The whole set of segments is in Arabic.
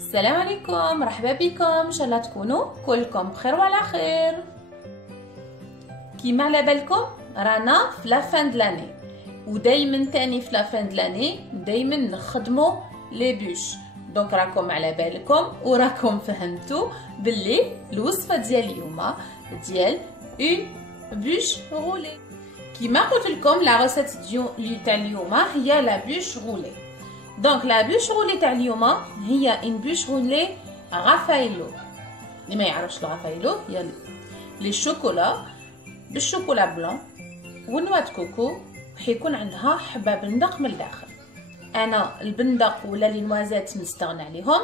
السلام عليكم، مرحبا بكم. ان شاء الله تكونوا كلكم بخير وعلى خير. كيما على بالكم رانا في لا فان دلاني، ودايما تاني في لا فان دلاني دايما نخدموا لي بوش. دونك راكم على بالكم وراكم فهمتوا باللي الوصفه ديال اليوم ديال اون بوش غولي. كيما قلت لكم لا ريسيت تاع اليوم هي لا بوش غولي. دونك لا بوش غولي تاع اليوم هي ان بوش غولي رافايلو. اللي ما يعرفش رافايلو هي لي شوكولا بالشوكولا بلون ونوات كوكو، حيكون عندها حبه بندق من الداخل. انا البندق ولا لي نوازات نستغنى عليهم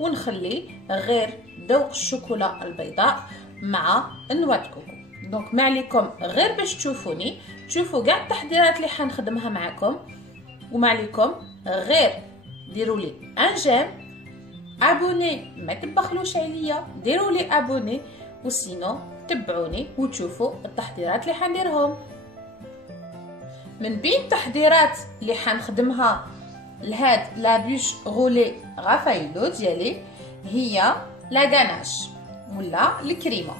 ونخلي غير ذوق الشوكولا البيضاء مع النوات كوكو. دونك ما عليكم غير باش تشوفوني تشوفوا كاع التحضيرات اللي حنخدمها معكم، وما عليكم غير ديروا لي ان جيم، ابوني، ما تبخلوش عليا، ديروا لي ابوني، وسينو تبعوني وتشوفوا التحضيرات اللي حنديرهم. من بين التحضيرات اللي حنخدمها لهاد لا بوش غولي رافايلو ديالي هي لا غاناش ولا الكريمه.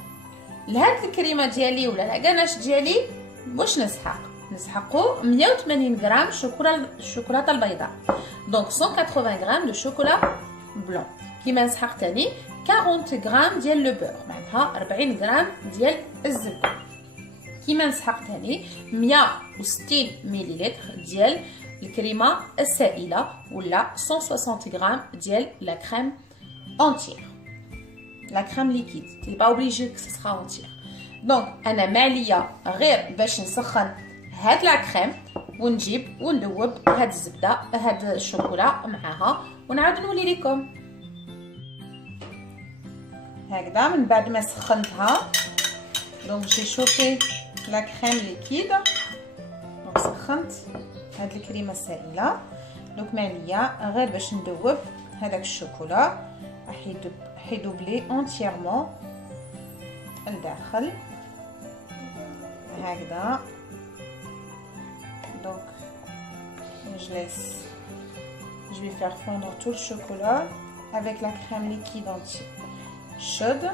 لهاد الكريمه ديالي ولا لا غاناش ديالي واش نسحقوا 180 غرام الشوكولاته البيضاء، دونك 180 غرام دو شوكولا بلون. كيما نسحق تاني 40 غرام ديال لو بور، معناتها 40 غرام ديال الزبده. كيما نسحق تاني 160 مليلتر ديال الكريمه السائله ولا 160 غرام ديال لا كريم اونتيير، لا كريم ليكيد تي با اوبليجي كو سا اونتيير. دونك انا ماليه غير باش نسخن هاد لا كريم ونجيب وندوب هاد الزبده هاد الشوكولا معاها ونعاود نولي لكم هكذا. من بعد ما سخنتها دونك جي شوفي لا كريم ليكيد، دونك سخنت هاد الكريمه السائله. دونك ماليه غير باش ندوب هذاك الشوكولا حيدوبلي اونتييرمون الداخل هكذا. Donc je vais faire fondre tout le chocolat avec la crème liquide chaude.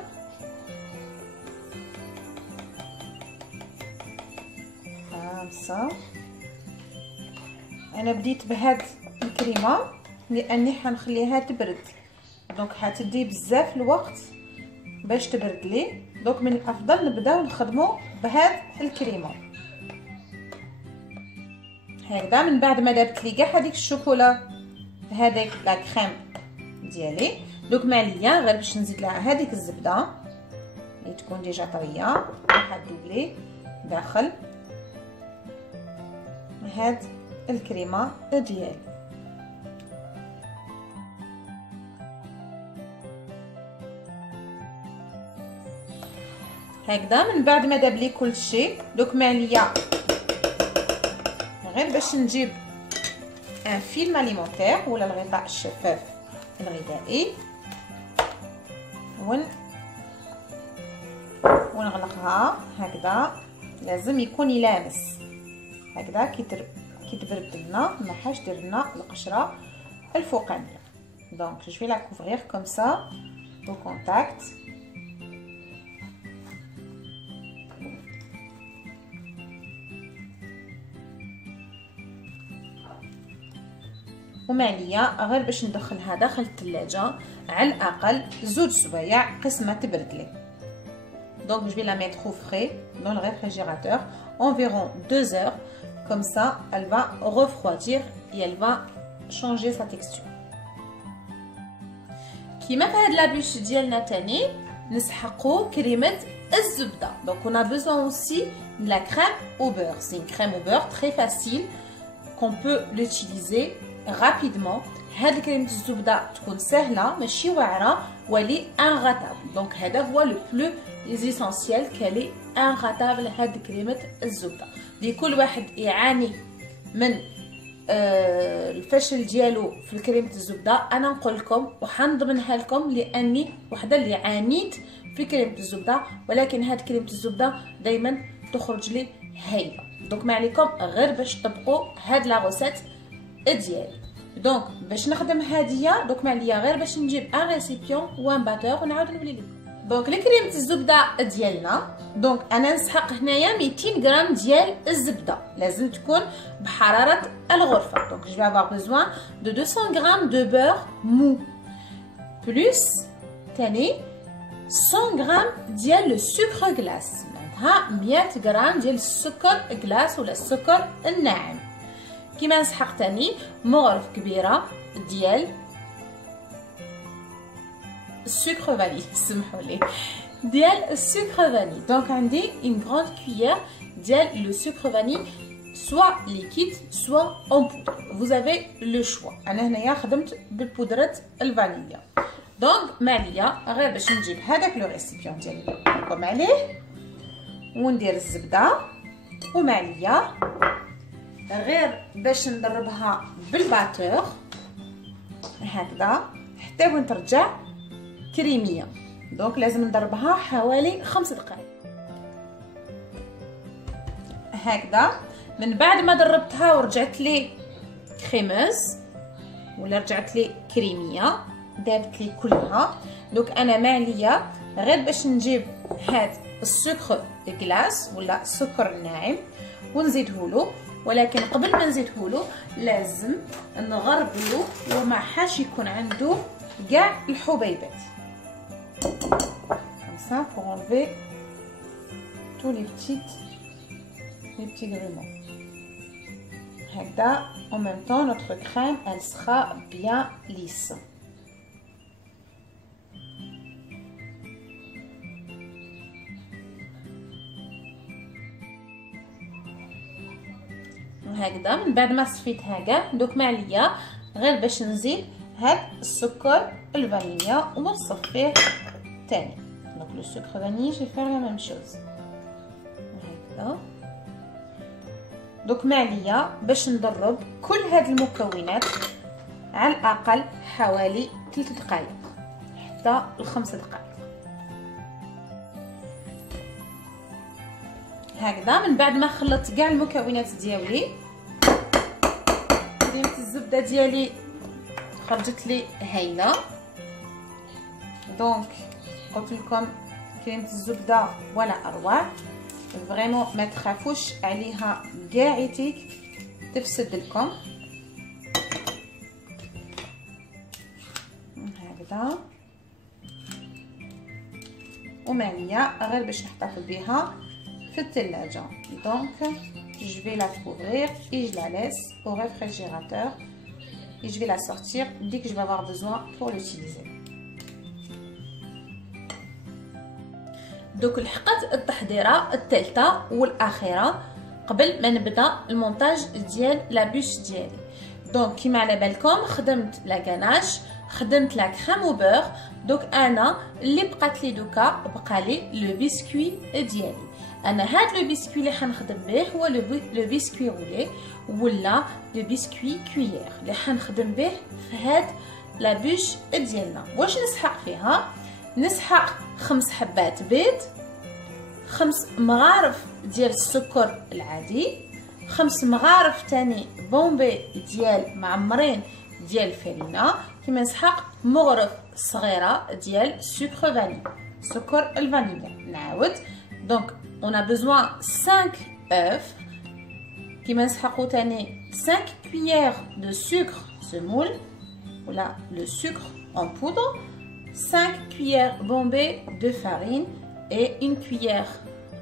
Comme ça. انا بديت بهاد الكريمه لاني حنخليها تبرد، دونك حتدي بزاف الوقت باش تبرد لي. دونك من الافضل نبداو نخدموا بهاد الكريمه هكذا. من بعد ما دابت لي كاع هذيك الشوكولا هذيك لا كريم ديالي، دوك ماليه غير باش نزيد لها هذيك الزبده اللي تكون ديجا طريه راح تدوبلي داخل هاد الكريمه ديالي. هكذا. من بعد ما داب لي كل شيء دوك ماليه غير باش نجيب ان فيلم اليمونتير ولا الغطاء الشفاف الغذائي ونغلقها هكذا. لازم يكون يلامس هكذا كي تبرد لنا ما حاش دير لنا القشره الفوقانيه. دونك جو في لا كوفرير كوم سا او كونتاكت. وماليه غير باش ندخلها داخل الثلاجه على الاقل 2 سوايع قسمه تبرد لي. دونك جو في لا ميتر au frais dans le réfrigérateur environ 2 heures, comme ça elle va refroidir et elle va changer sa texture. كيما في هاد لابوش ديالنا تاني نسحقوا كريمه الزبده. دونك on a besoin aussi de la crème au beurre. C'est une crème au beurre très facile qu'on peut l'utiliser rapidement. هاد كريمه الزبده تكون سهله ماشي واعره ولي انغاتابل. دونك هذا هو لو بلو اسينسيال كالي انغاتابل هاد كريمه الزبده. دي كل واحد يعاني من الفشل ديالو في كريمه الزبده انا نقول لكم وحنضمنها لكم لاني وحده اللي عانيت في كريمه الزبده، ولكن هاد كريمه الزبده دائما تخرج لي هايله. دونك ما عليكم غير باش تطبقوا هاد لا روسيت ديالي. دونك باش نخدم هاديه دوك ما عليا غير باش نجيب ان ريسيبيون وان باتور ونعاود نولي لكم. دونك لكريمه الزبده ديالنا، دونك انا نسحق هنايا 200 غرام ديال الزبده، لازم تكون بحراره الغرفه. دونك جو في افوار بيزوان دو 200 غرام دو بور مو بلس تاني 100 غرام ديال لو سكر غلاس، معناتها 100 غرام ديال السكر غلاس ولا السكر الناعم. كيما نسحق تاني مغرف كبيره ديال السكر فاني، سمحوا لي، ديال السكر فاني. دونك عندي une grande cuillère ديال لو سكر فاني soit liquide soit en poudre. Vous avez le choix. انا هنايا خدمت ببودره الفانيليا. دونك ما عليا غير باش نجيب هذاك لو ريسيبيون ديالي نحكم عليه وندير الزبده، وما عليا غير باش ندربها بالباتور هكذا حتى وين ترجع كريميه. دونك لازم ندربها حوالي 5 دقائق هكذا. من بعد ما دربتها ورجعت لي كريموز ولا رجعت لي كريميه دابت لي كلها، دونك انا ما عليا غير باش نجيب هاد السكر غلاس ولا السكر الناعم ونزيدهولو. ولكن قبل ما نزيدهولو لازم نغربلو وما حاش يكون عنده كاع الحبيبات comme ça pour enlever tous les petits grumeaux. هكذا en même temps notre crème elle sera bien lisse. هكذا من بعد ما صفيتها كاع دوك ما عليا غير باش نزيد هاد السكر الفانيليا ونصفيه تاني. دونك لو سكر فاني جي فير لا ميم شوز هكذا. دوك ما عليا باش ندرب كل هاد المكونات على الاقل حوالي 3 دقائق حتى ل5 دقائق هكذا. من بعد ما خلطت كاع المكونات ديالي كريمه الزبده ديالي خرجت لي هايله. دونك قلت لكم كريمه الزبده ولا اروع، فريمون ما تخافوش عليها كاعيتيك تفسد لكم هكذا. وما عليا غير باش نحتفظ بها في الثلاجه. دونك je vais la couvrir et je la laisse au réfrigérateur et je vais la sortir dès que je vais avoir besoin pour l'utiliser. دوك لحقت التحضيره الثالثه والاخيره قبل ما نبدا المونتاج ديال لا بوش ديالي. دونك كيما على بالكم خدمت لا غاناش، خدمت لا كريم او بور. دوك انا اللي بقات لي دوكا بقى لي لو بسكوي ديالي. انا هاد لو بسكوي اللي حنخدم به هو لو بسكوي رولي ولا لو بسكوي كويير اللي حنخدم به في هاد لا بوش ديالنا. واش نسحق فيها؟ نسحق 5 حبات بيض، 5 مغارف ديال السكر العادي، 5 مغارف تاني بومبي ديال معمرين ديال الفرينه. كيما نسحق مغرف صغيره ديال سكر فاني، سكر الفانيليا. نعاود دونك on a besoin 5 œufs. كيما نسحقو تاني 5 cuillères de sucre semoule ولا le sucre en poudre, 5 cuillères bombées de farine et une cuillère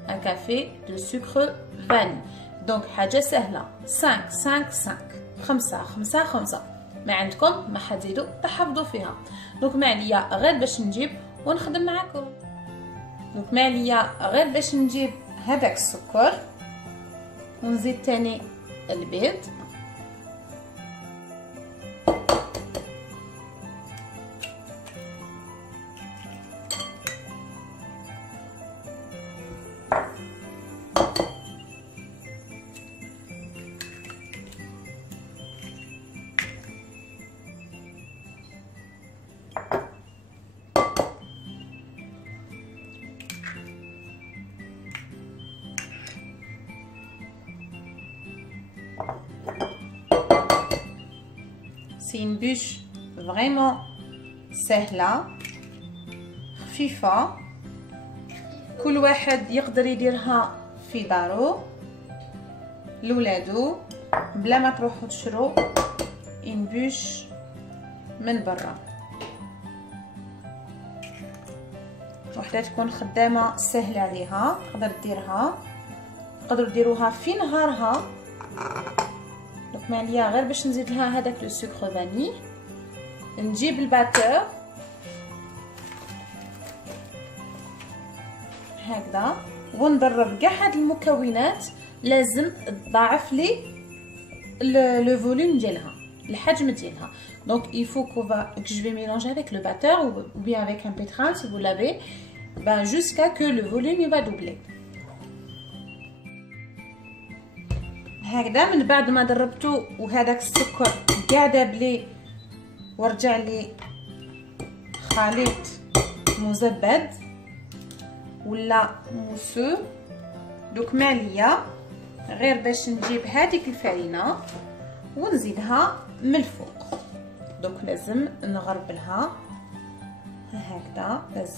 à café de sucre vanille. donc حاجة سهلة 5 5 5 5 5 5 ما عندكم ما حتزيدوا تحفظوا فيها. دونك ما عليا غير باش نجيب ونخدم معاكم. دونك ما عليا غير باش نجيب هذاك السكر ونزيد تاني البيض سي اون بوش فريمون سهله خفيفه، كل واحد يقدر يديرها في دارو لولادو بلا ما تروحوا تشرو اون بوش من برا. وحده تكون خدامه سهله عليها تقدر ديرها، تقدروا ديروها في نهارها. دونك ما عليا غير باش نزيد لها هذاك لو سكر فاني. نجيب الباتور هكذا ونضرب كاع هاد المكونات، لازم تضاعف لي لو فوليوم ديالها، الحجم ديالها. Donc il faut que je vais mélanger avec le batteur ou bien avec un pétrin si vous l'avez, ben jusqu'à que le volume il va doubler. هكذا من بعد ما ضربتو وهذاك السكر كاع داب لي ورجع لي خليط مزبد ولا موسو. دوك ما عليا غير باش نجيب هذيك الفرينه ونزيدها من الفوق. دوك لازم نغربلها هكذا. لازم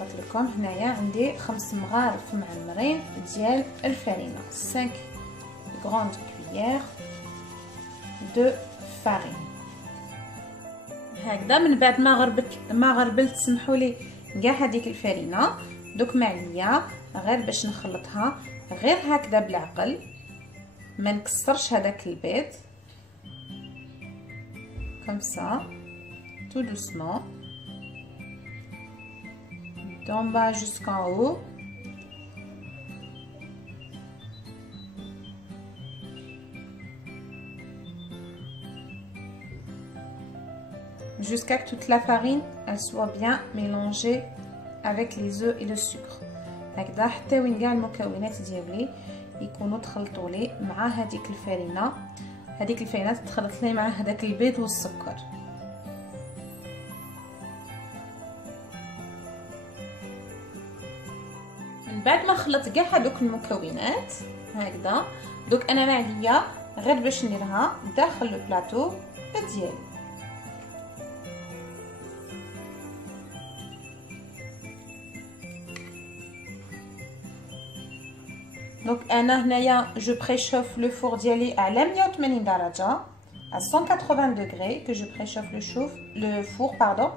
قلت لكم هنايا عندي 5 مغارف معمرين ديال الفرينه، 5 غروند كويير دو فارين. هكذا من بعد ما غربلت سمحوا لي كاع هذيك الفرينه. دوك ما عليا غير باش نخلطها غير هكذا بالعقل، ما نكسرش هذاك البيض كوم سا تو دوسمون d'en bas jusqu'en haut. Jusqu'à que toute la farine elle soit bien mélangée avec les œufs et le sucre. هكذا حتى وين كاع المكونات ديالي يكونوا تخلطوا لي مع هذيك الفرينه. هذيك الفرينه تخلط لي مع هذاك البيض والسكر. من بعد ما خلطت كاع هذوك المكونات هكذا، دوك انا ما عليا غير باش نديرها داخل البلاطو ديالي. دونك انا هنايا جو بريشوف لو فور ديالي على 180 درجه à 180 degrés que je préchauffe le four pardon,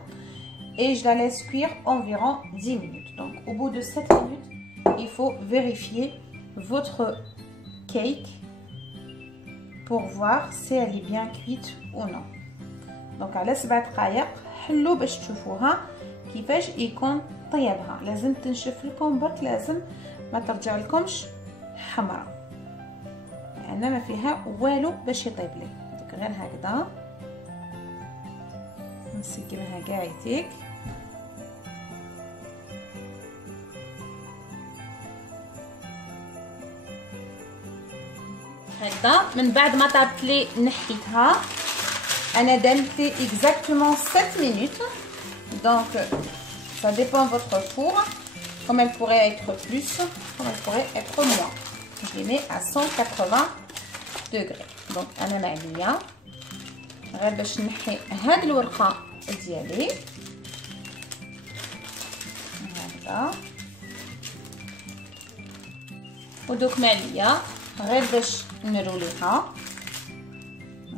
et je la laisse cuire environ 10 minutes. Donc au bout de 7 minutes il faut vérifier votre cake pour voir si elle est bien cuite ou non. Donc على 7 دقائق حلو باش تشوفوها كيفاش يكون طيبها. لازم تنشف لكم برك، لازم ما ترجع لكمش حمراء لان ما فيها والو باش يطيب لي. دوك غير هكذا نسكبها كاع يتيك. هكذا من بعد ما طابت لي نحيتها. انا دامت لي exactement 7 minutes. Donc ça dépend votre four, comme elle pourrait être plus, comme elle pourrait être moins. Je les mets à 180 degrés. Donc انا معليه غير باش نحي هاد الورقه ديالي هكذا. ودوك معليه غير باش نروليها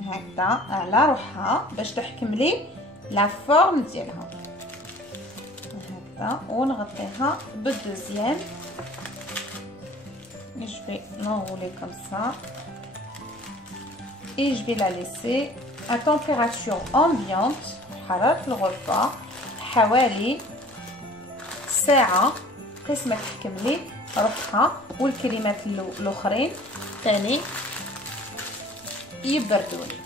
هكذا على روحها باش تحكم لي لا فورم ديالها هكذا. ونغطيها بالدوزيام. Je vais l'enrouler comme ça et je vais la laisser à température ambiante حرارة الغرفة حوالي ساعة قسمة تحكم لي روحها والكريمات الاخرين ثاني يبردوا لي.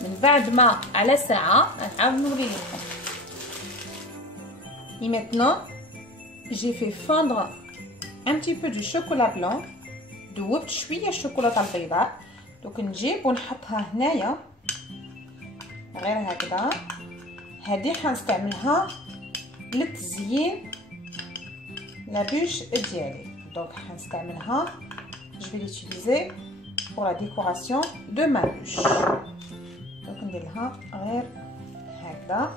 من بعد ما على ساعة نعاود نوري لكم. Et maintenant j'ai fait fondre un petit peu du chocolat blanc. دوبت شويه الشوكولاته البيضاء. دوك نجيب ونحطها هنايا غير هكذا. هذه حنستعملها للتزيين لابوش ديالي. دونك حنستعملها vais l'utiliser pour la décoration de ma bûche. Donc نديرها غير هكذا،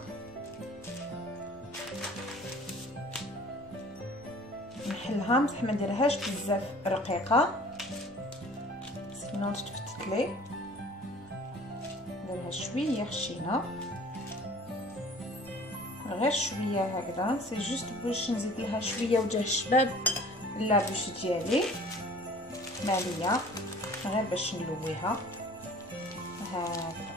نحلها بصح ما نديرهاش بزاف رقيقه سينو تتفتت لي، نديرها شويه خشينه غير شويه هكذا، سي جوست باش نزيد لها شويه وجه الشباب لابوش ديالي ماليه، غير باش نلويها هكذا.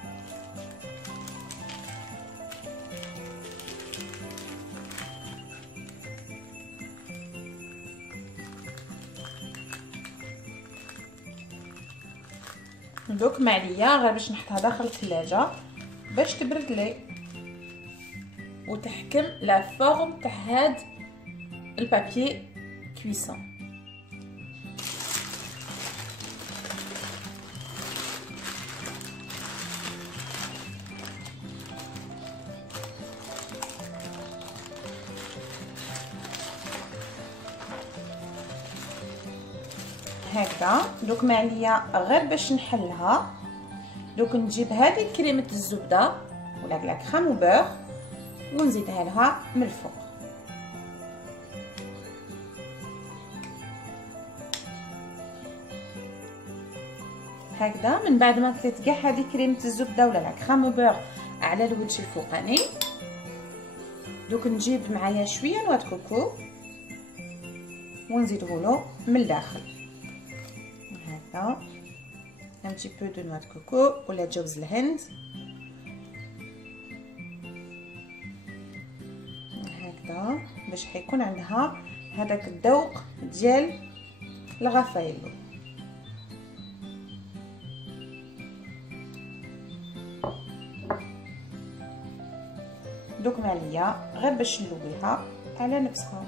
دوك معليا غير باش نحطها داخل الثلاجه باش تبرد لي وتحكم لا فورم تاع هاد البابي كويسون. هكذا دوك معليا غير باش نحلها. دوك نجيب هذه كريمه الزبده ولا لا كريم او بور ونزيدها لها من الفوق هكذا. من بعد ما كليت كاع هذه كريمه الزبده ولا لا كريم او بور على الوجه الفوقاني، دوك نجيب معايا شويه نواه كوكو ونزيدهولو من الداخل هكذا، un petit peu de noix de coco ولا جوز الهند هكذا باش حيكون عندها هذاك الذوق ديال الغفايلو. دوك معليا غير باش نلويها على نفسها.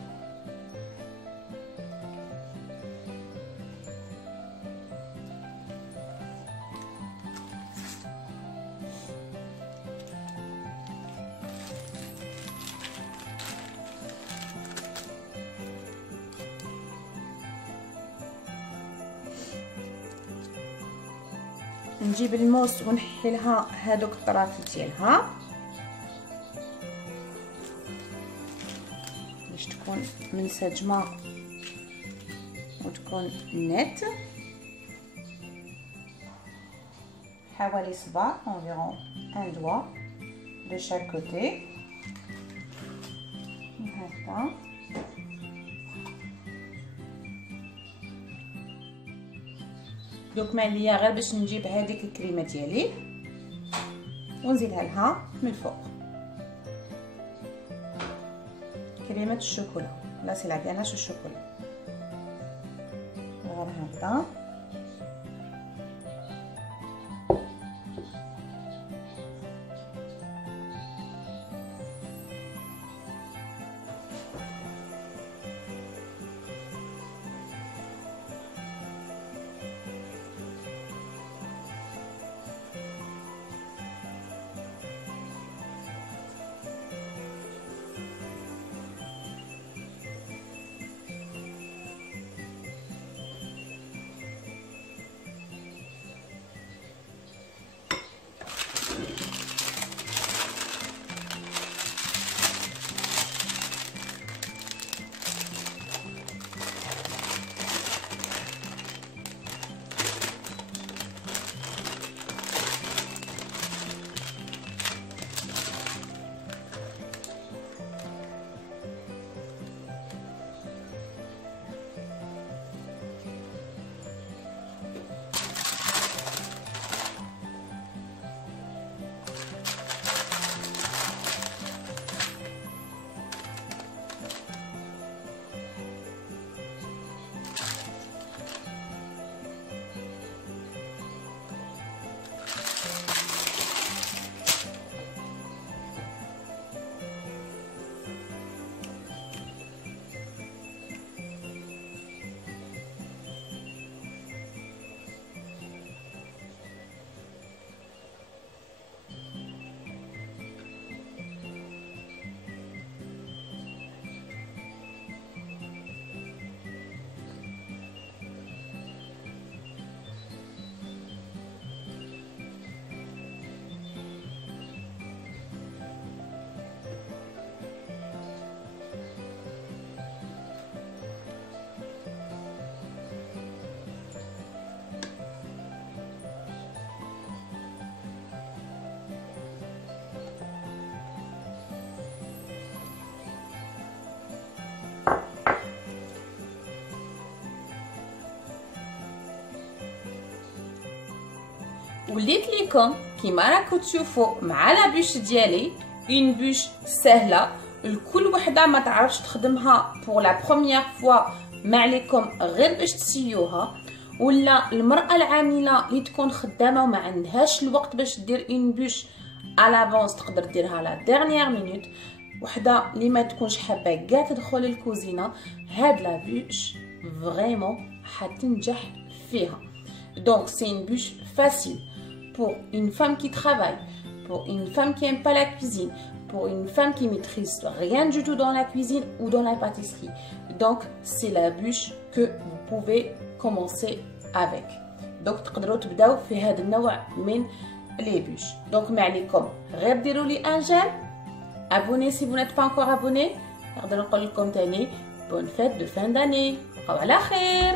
نجيب الموس ونحي لها هذوك الطراف ديالها باش تكون منسجمه وتكون نت، حوالي صباع environ un doigt de chaque côté هكذا. دوك معليا غير باش نجيب هذيك الكريمه ديالي ونزيدها لها من الفوق، كريمه الشوكولا لا سي لا غاناش الشوكولا غير هكذا. وليت ليكم كيما راكم تشوفوا مع لا بوش ديالي اون بوش سهله الكل وحده ما تعرفش تخدمها بور لا بروميير فوا، ما عليكم غير باش تسيوها. ولا المراه العامله اللي تكون خدامه وما عندهاش الوقت باش دير اون بوش الافونس تقدر ديرها لا ديرنيير مينوت. وحده اللي ما تكونش حابه كاع تدخل الكوزينه، هاد لا بوش فريمون حتنجح فيها. دونك سي une bûche facile pour une femme qui travaille, pour une femme qui aime pas la cuisine, pour une femme qui maîtrise rien du tout dans la cuisine ou dans la pâtisserie. Donc c'est la bûche que vous pouvez commencer avec. Donc تقدروا تبداو في هذا النوع من les bûches. Donc ما عليكم غير ديروا لي ان جيم. abonnez si vous n'êtes pas encore abonné. نقدر نقول لكم تاني bonne fête de fin d'année. بقاو على خير.